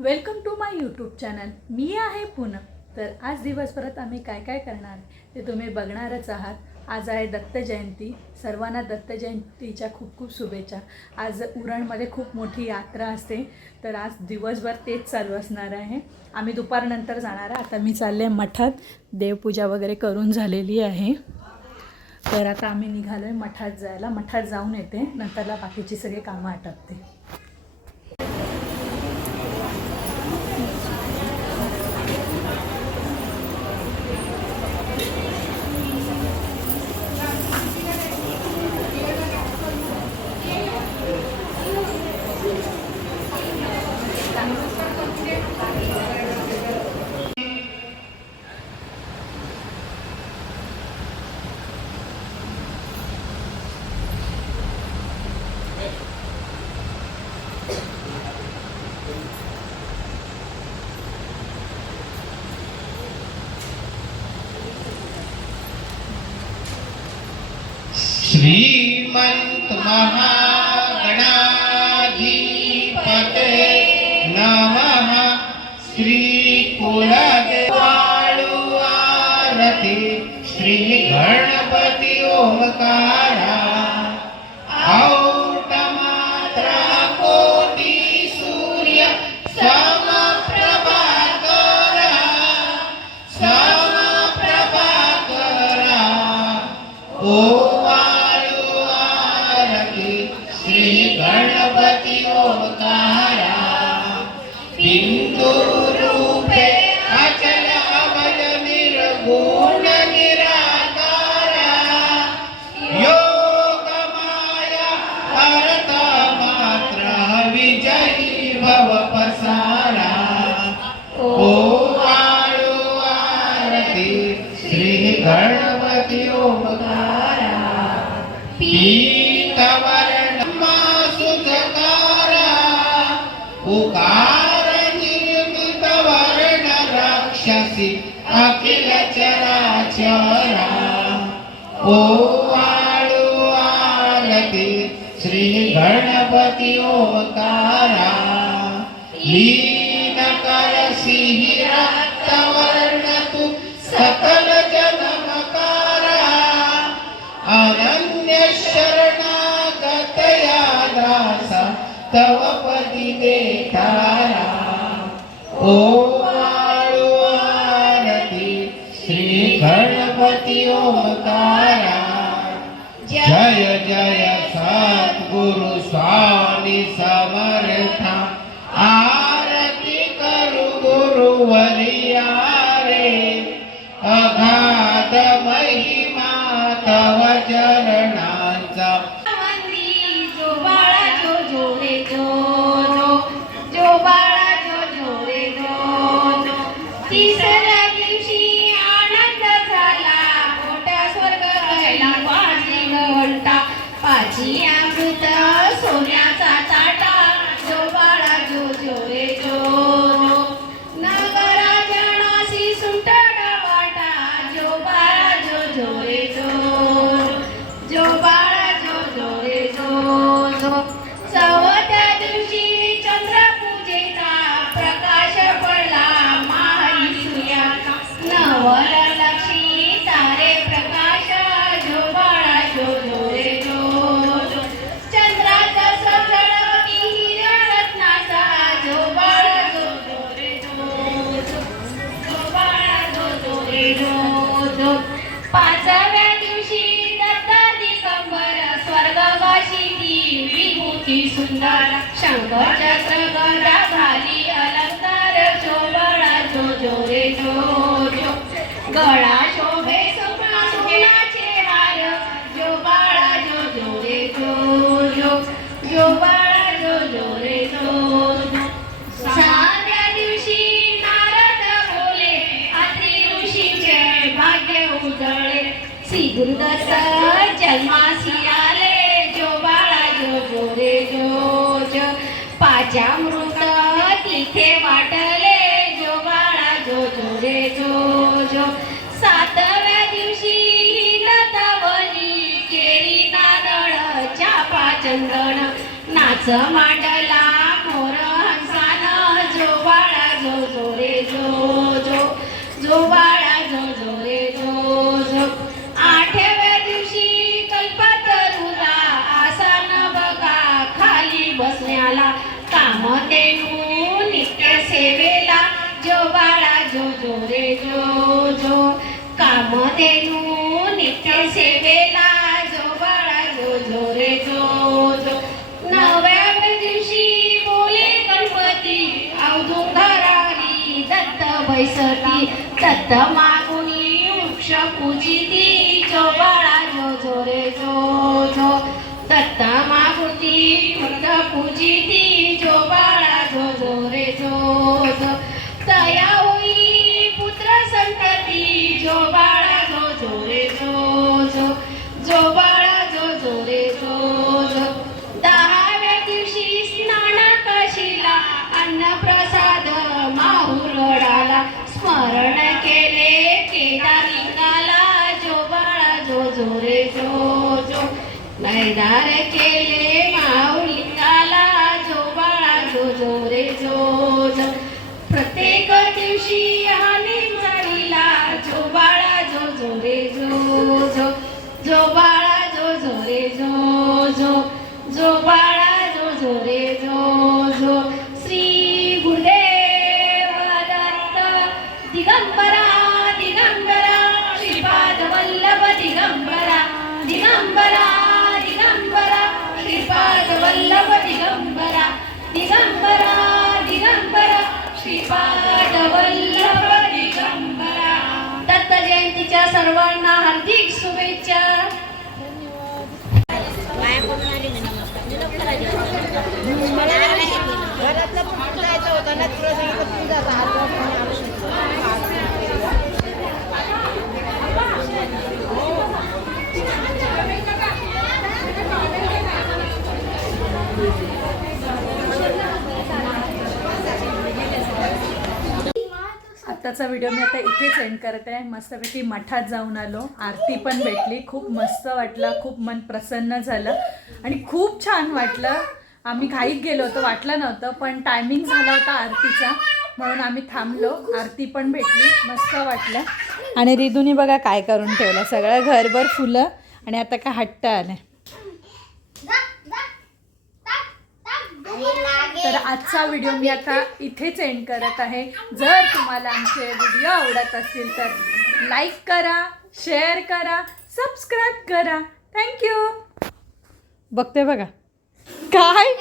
Welcome to my YouTube channel. मी आहे पूनम. तर आज दिवसभरात आम्ही काय काय करणार ते तुम्ही बघणारच आहात. आज आहे दत्त जयंती. सर्वांना दत्त जयंतीच्या खूप खूप शुभेच्छा. आज उरणमध्ये खूप मोठी यात्रा असते. तर आज दिवसभर तेच चालू असणार आहे. आम्ही दुपारनंतर जाणार आहे आता मी चालले मठात. देवपूजा वगैरे करून झालेली आहे. तर आता आम्ही निघालो आहे मठात जायला. मठात जाऊन येते. नंतरला बाकीची सगळी कामं आटपते. महागणाधिपते नमः श्री कुलदेवाळू आरती श्री गणपती ओमकारा औट કર્ણવતીઓ મકારા પીતવર નમા સુધકારા ઉકાર નિર્મિતવર રાક્ષસી, અખિલ ચરાચરા ઓ વાળુ આરતી, શ્રી ગણપતિઓ લી श्री गणपती ओंकारा जय जय सद्गुरु स्वामी समर्था। आरती करू गुरु रे अगाध महिमा तव चरणांचा बाळा विभूती सुंदर. शंकर चक्र गदा घाली अलंकार शोभळा जो जो रे जो जो. गळा शोभे सोना सोनाचे हार. जो बाळा जो जो रे जो जो. जो बाळा जो जो रे जो दिवशी नारद बोले अत्रि ऋषीचे भाग्य उजळले. जन्मासी आले. पाचामृत तिथे वाटले जो बाळा जो जो रे जो जो. सातव्या दिवशी लतावली केरी नारळ चापा चंदन नाच मांडला बैसती दत्त मागुनी वृक्ष पूजिती मैदार केले माऊलिंगाला जो बाळा जो जो रे जो जो प्रत्येक दिवशी हानी झालीला जो बाळा जो जो रे जो जो जो बाळा जो जो रे जो जो जो बाळा जो जो रे जो जो श्री गुरुदेव दत्त दिगंबरा दिगंबरा श्रीपाद वल्लभ दिगंबरा दिगंबरा. सर्वांना हार्दिक शुभेच्छा. आत्ताचा व्हिडिओ मी आता इथेच एंड करत. आहे मस्तपैकी मठात जाऊन आलो. आरती पण भेटली. खूप मस्त वाटलं. खूप मन प्रसन्न झालं. आणि खूप छान वाटलं. आम्ही घाईत गेलो होतो. वाटलं नव्हतं. पण टायमिंग झाला होता आरतीचा. म्हणून आम्ही थांबलो. आरती पण भेटली. मस्त वाटलं. आणि रिदूनी बघा काय करून ठेवलं. सगळं घरभर फुलं. आणि आता काय हट्ट आलं तर आजचा व्हिडिओ मी आता इथेच एंड करत आहे. जर तुम्हाला आमचे व्हिडिओ आवडत असतील तर लाईक करा शेअर करा सबस्क्राईब करा. थँक्यू बघते बघा. काय?